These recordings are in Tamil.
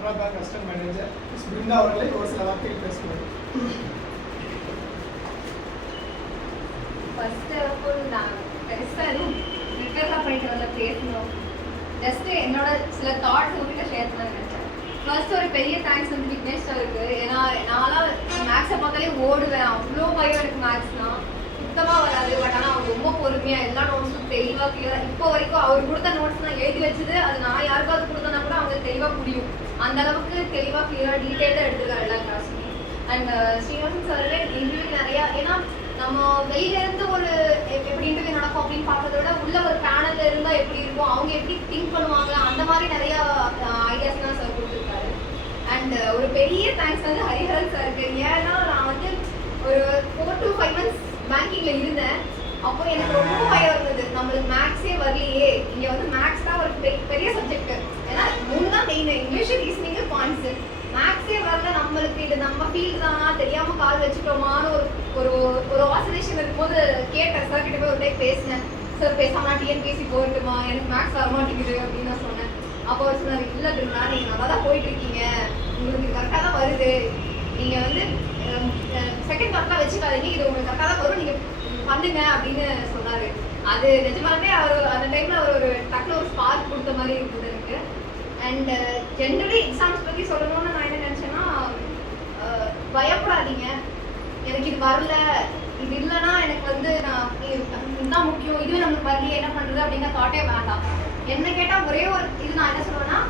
Canara bank assistant manager miss Brinda அவர்களை ஒரு சில வார்த்தைகள் பேசுவார். ஃபர்ஸ்ட் ஆஃப் ஆல் நான் பெருசாக எதுவும் ப்ரிப்பேர்லாம் பண்ணிட்டு வரல பேசணும். ஜஸ்ட்டு என்னோட சில தாட்ஸ் உங்ககிட்ட ஷேர் பண்ண நினைச்சேன். ஃபர்ஸ்ட் ஒரு பெரிய தேங்க்ஸ் வந்து விக்னேஷ் சாருக்கு. ஏன்னா நான்லாம் மேக்ஸை பார்த்தாலே ஓடுவேன், அவ்வளோ பயம் எனக்கு மேக்ஸ்னால் சுத்தமாக வராது. பட் ஆனால் அவர் ரொம்ப பொறுமையாக எல்லா நோட்ஸும் தெளிவாக கிளியராக இப்போ வரைக்கும் அவர் கொடுத்த நோட்ஸ் நான் எழுதி வச்சது அது நான் யாருக்காவது கொடுத்தனா கூட அவங்க தெளிவாக புரியும். அந்த அளவுக்கு தெளிவாக கிளியராக டீட்டெயிலாக எடுத்துருக்காரு எல்லா கிளாஸுமே. அண்ட் ஸ்ரீனிவாசன் சார் இன்டர்வியூ நிறையா, ஏன்னா நம்ம வெளியிலேருந்து ஒரு எப்படி இன்டர்வியூ நடக்கும் அப்படின்னு பார்க்கறத விட உள்ள ஒரு பேனலில் இருந்தால் எப்படி இருக்கும், அவங்க எப்படி திங்க் பண்ணுவாங்க, அந்த மாதிரி நிறையா ஐடியாஸ்லாம் சார் கொடுத்துருக்காரு. அண்ட் ஒரு பெரிய தேங்க்ஸ் வந்து ஹரிஹரன் சாருக்கு. ஏன்னா நான் வந்து ஒரு 4 to 5 months பேங்கிங்கில் இருந்தேன். அப்போ எனக்கு ரொம்ப பயம் இருந்தது, நம்மளுக்கு மேக்ஸே வரலையே, இங்கே வந்து மேக்ஸ் தான் ஒரு பெரிய சப்ஜெக்ட். ஏன்னா 3 தான் மெயின், இங்கிலீஷ், ரீசனிங்கு, பாயிண்ட்ஸு. மேக்ஸே வரல, நம்மளுக்கு இது நம்ம ஃபீல்டு தானா, தெரியாமல் கால் வச்சுட்டோமான்னு ஒரு ஒரு ஆசோலேஷன் இருக்கும்போது கேட்டேன் சார் கிட்ட போய் ஒரு டைம் பேசினேன். சார் பேசாம நான் டிஎன்பிஎஸ்சி போகட்டுமா, எனக்கு மேக்ஸ் வர மாட்டேங்குது அப்படின்னு நான் சொன்னேன். அப்போ அவர் சொன்னார், இல்லை அப்படின்னா நீங்கள் நல்லா தான் போயிட்டு இருக்கீங்க, உங்களுக்கு கரெக்டாக தான் வருது, நீங்கள் வந்து செகண்ட் தாட்லாம் வச்சுக்காதீங்க, இது உங்களுக்கு கரெக்டாக தான் வரும், நீங்கள் பண்ணுங்க அப்படின்னு சொன்னார். அது நிஜமாலுமே அவர் அந்த டைமில் அவர் ஒரு டக்குனு ஒரு ஸ்பார்க் கொடுத்த மாதிரி இருக்குது எனக்கு. அண்ட் ஜென்ரலி எக்ஸாம்ஸ் பற்றி சொல்லணும்னு நான் என்ன நினச்சேன்னா, பயப்படாதீங்க, எனக்கு இது வரல, இது இல்லைன்னா எனக்கு வந்து நான் இதுதான் முக்கியம், இதுவே நம்மளுக்கு வரலையே என்ன பண்ணுறது அப்படிங்கிற தாட்டே வேண்டாம். என்ன கேட்டால் ஒரே ஒரு இது நான் என்ன சொல்லுவேன்னா,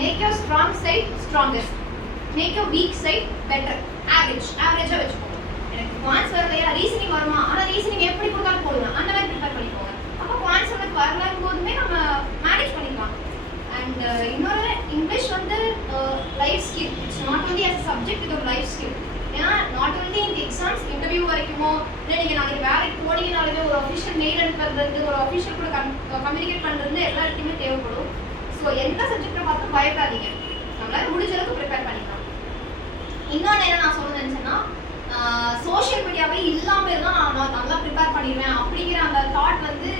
make your strong side strongest, make your weak side better, ஆவரேஜாக வச்சுக்கோங்க. எனக்கு குவான்ஸ் வரலையா, ரீசனிங் வருமா, ஆனால் ரீசனிங் எப்படி கொடுத்தாலும் போடுவேன், அந்த மாதிரி ப்ரிப்பேர் பண்ணிக்கோங்க. அப்போ குவான்ஸ் எனக்கு வரலன்னு போதுமே நம்ம மேனேஜ் பண்ணிக்கலாம். அண்ட் இன்னொரு இங்கிலீஷ் வந்து life skill, it's not only as subject, இது ஒரு லைஃப் ஸ்கில். ஏன்னா நாட் ஒன்லி இந்த எக்ஸாம்ஸ் இன்டர்வியூ வரைக்குமோ, இல்லை நீங்கள் நாளைக்கு வேலைக்கு போனீங்கனாலுமே ஒரு அஃபிஷியல் மெயில் அனுப்புறது, ஒரு அஃபிஷியல் கூட கம்யூனிகேட் பண்ணுறது எல்லா இடத்துலையுமே தேவைப்படும். ஸோ எந்த சப்ஜெக்டை பார்த்தும் பயப்படாதீங்க, நம்மளால முடிஞ்ச அளவுக்கு ப்ரிப்பேர் பண்ணிக்கலாம். இன்னொன்று என்ன நான் சொல்ல நினச்சேன்னா, சோஷியல் மீடியாவே இல்லாமல் இருந்தால் நான் நல்லா ப்ரிப்பேர் பண்ணிடுவேன் அப்படிங்கிற அந்த தாட் வந்து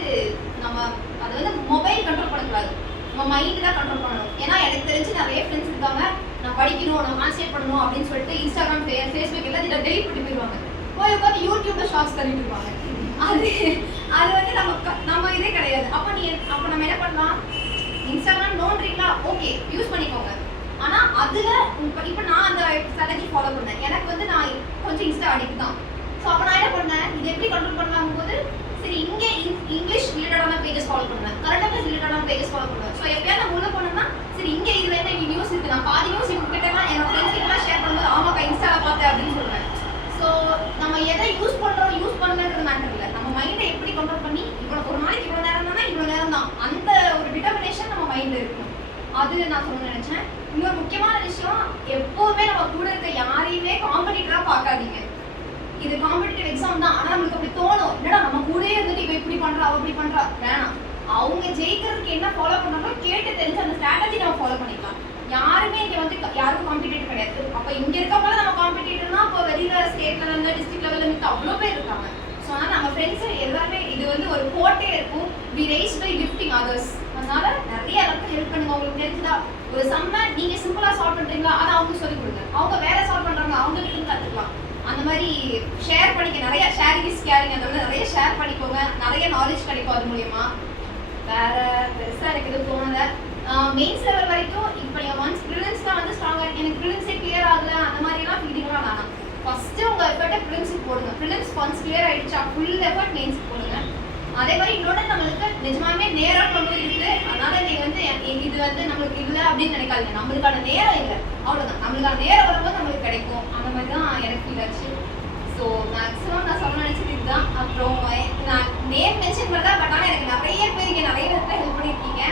நம்ம அதை வந்து மொபைல் கண்ட்ரோல் பண்ணக்கூடாது, நம்ம மைண்டு தான் கண்ட்ரோல் பண்ணணும். ஏன்னா எனக்கு தெரிஞ்சு நிறைய ஃப்ரெண்ட்ஸ் இருக்காங்க, நான் படிக்கணும், நான் கான்சன்ட்ரேட் பண்ணணும் அப்படின்னு சொல்லிட்டு இன்ஸ்டாகிராம், ஃபேஸ்புக் எல்லாம் இதில் டெலிட் பண்ணி போயிடுவாங்க, போய் உட்காந்து யூடியூப்ல ஷார்ட்ஸ் தள்ளிட்டு இருப்பாங்க. அது வந்து நம்ம இதே கிடையாது. அப்போ நம்ம என்ன பண்ணலாம், இன்ஸ்டாகிராம் நோண்டுறீங்களா, ஓகே யூஸ் பண்ணிக்கோங்க. ஆனால் அதில் இப்போ நான் அந்த ஸ்ட்ராட்டஜி ஃபாலோ பண்ணேன். எனக்கு வந்து நான் கொஞ்சம் இன்ஸ்டா அடிக்ட் தான். ஸோ அப்போ நான் என்ன பண்ணேன், இது எப்படி கண்ட்ரோல் பண்ணலாம் போது, சரி இங்கே இங்கிலீஷ் ரிலேட்டடான பேஜஸ் ஃபாலோ பண்ணுவேன், கரண்ட் அஃபேர்ஸ் ரிலேட்டடான பேஜஸ் ஃபாலோ பண்ணுவேன். ஸோ எப்படியா நான் உள்ள போனேன்னா, சரி இங்கே இதில் என்ன இங்கே நியூஸ் இருக்குது, நான் பாதி நியூஸ் இவங்ககிட்டலாம் என்னோட ஃப்ரெண்ட்ஸ் கிட்டலாம் ஷேர் பண்ணும்போது ஆமாக்கா இன்ஸ்டாவில் பார்த்தேன் அப்படின்னு சொல்லுவேன். ஸோ நம்ம எதை யூஸ் பண்ணுறோம் யூஸ் பண்ணலன்றது மேட்டர் இல்லை, நம்ம மைண்டை எப்படி கண்ட்ரோல் பண்ணி இவ்வளோ ஒரு நாளைக்கு இவ்வளோ நேரம் தானே இவ்வளோ நேரம் தான், அந்த ஒரு டிட்டர்மினேஷன் நம்ம மைண்டில் இருக்கணும். அது நான் சொல்ல நினச்சேன். இன்னொரு முக்கியமான விஷயம், எப்போதுமே நம்ம கூட இருக்க யாரையுமே காம்படிட்டராக பார்க்காதீங்க. இது காம்படிட்டிவ் எக்ஸாம் தான், ஆனால் நம்மளுக்கு அப்படி தோணும், என்னடா நம்ம கூடயே இருந்துட்டு இப்போ இப்படி பண்ணுறா அவ இப்படி பண்ணுறா, வேணாம். அவங்க ஜெயிக்கிறதுக்கு என்ன ஃபாலோ பண்ணுறாங்களோ கேட்டு தெரிஞ்சு அந்த ஸ்ட்ராட்டஜி நம்ம ஃபாலோ பண்ணிக்கலாம். யாருமே இங்கே வந்து யாருக்கும் காம்படிட்டர் கிடையாது. அப்போ இங்கே இருக்கவங்கள நம்ம காம்படிட்டர்னா, அப்போ வெளியில் ஸ்டேட் லெவலில் டிஸ்ட்ரிக்ட் லெவலில் மித்த அவ்வளோ பேர் இருக்காங்க. ஸோ அதனால் நம்ம ஃப்ரெண்ட்ஸு எல்லாருமே இது வந்து ஒரு கோட்டே இருக்கும், we rise by gifting others. அதனால நிறைய எல்லாருக்கும் ஹெல்ப் பண்ணுங்க. உங்களுக்கு தெரிஞ்சுதா ஒரு சம்மை நீங்கள் சிம்பிளாக சால்வ் பண்ணுறீங்களா, அதை அவங்க சொல்லிக் கொடுங்க, அவங்க வேற சால்வ் பண்ணுறாங்க அவங்க கிட்ட கற்றுக்கலாம். அந்த மாதிரி ஷேர் பண்ணிக்க, நிறைய ஷேரிங் இஸ் கேரிங், அந்த மாதிரி நிறைய ஷேர் பண்ணிக்கோங்க, நிறைய நாலேஜ் கிடைக்கும் அது மூலியமா. வேற பெருசாக எனக்கு இது தோணலை. மெயின்ஸ் லெவல் வரைக்கும் இப்போ நீங்கள் ஒன்ஸ் ப்ரிலிம்ஸ் தான் வந்து ஸ்ட்ராங்காக எனக்கு ப்ரிலிம்ஸே கிளியர் ஆகலை அந்த மாதிரிலாம் ஃபீலிங்லாம் வேணாம். ஃபஸ்ட்டு உங்கள் எஃபர்ட்டை ப்ரிலிம்ஸுக்கு போடுங்க, ப்ரிலிம்ஸ் ஒன்ஸ் கிளியர் ஆகிடுச்சா ஃபுல் எஃபர்ட் மெயின்ஸுக்கு போடுங்க. அதே மாதிரி இன்னொன்று நம்மளுக்கு நிஜமாலுமே நேரம் கொண்டு இருக்குது, அதனால நீங்கள் வந்து இது வந்து நம்மளுக்கு இல்லை அப்படின்னு நினைக்காதீங்க, நம்மளுக்கான நேரம் இல்லை அவ்வளோதான், நம்மளுக்கான நேரம் வரும்போது நம்மளுக்கு கிடைக்கும். அந்த மாதிரி தான் எனக்கு ஃபீல் ஆச்சு. ஸோ மேக்ஸிமம் நான் சொல்ல நினச்சது இதுதான். அப்புறம் நான் நேம் மென்ஷன் பண்ணல, பட் ஆனால் எனக்கு நிறைய பேர் இங்கே நிறைய பேருக்கு ஹெல்ப் பண்ணியிருக்கீங்க,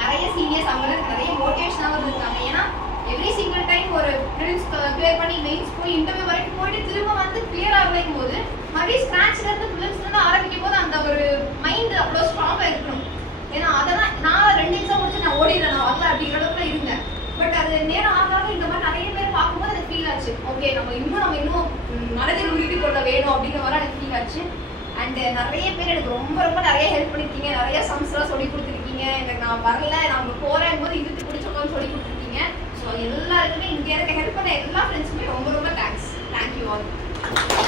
நிறைய சீனியர்ஸ் அவங்களுக்கு நிறைய மோட்டிவேஷனாகவும் இருக்காங்க. ஏன்னா எவ்ரி சிங்கிள் டைம் ஒரு ப்ரிலிம்ஸ் கிளியர் பண்ணி மெயின்ஸ் போய் இன்டர்வியூ வரைக்கும் போயிட்டு திரும்ப வந்து கிளியர் ஆகலைக்கும் போது மறுபடியும் ஸ்க்ராட்ச்லேருந்து ப்ரிலிம்ஸ்லேருந்து ஆரம்பிக்கும் போது அந்த ஒரு மைண்டு அவ்வளோ ஸ்ட்ராங்காக இருக்கணும். ஏன்னா அதெல்லாம் நான் 2 எக்ஸாம் முடிச்சு நான் ஓடிடுறேன், நான் வரல அப்படிங்கிற அளவுக்கு இருந்தேன். பட் அது நேரம் ஆகாத இந்த மாதிரி நிறைய பேர் பார்க்கும்போது எனக்கு ஃபீல் ஆச்சு, ஓகே நம்ம இன்னும் மனதில் உறுதி கொள்ள வேணும் அப்படிங்கிற மாதிரி எனக்கு ஃபீல் ஆச்சு. அண்ட் நிறைய பேர் எனக்கு ரொம்ப நிறைய ஹெல்ப் பண்ணியிருக்கீங்க, நிறைய சம்ஸ்லாம் சொல்லி கொடுத்துருக்கீங்க. எனக்கு நான் வரல, நான் போகிறேன் போது இழுத்து பிடிச்சவங்கன்னு சொல்லி கொடுத்துருக்கீங்க. ஸோ எனக்கு ஹெல்ப் பண்ண எல்லா ஃப்ரெண்ட்ஸுமே ரொம்ப ரொம்ப தேங்க்ஸ். Thank you all.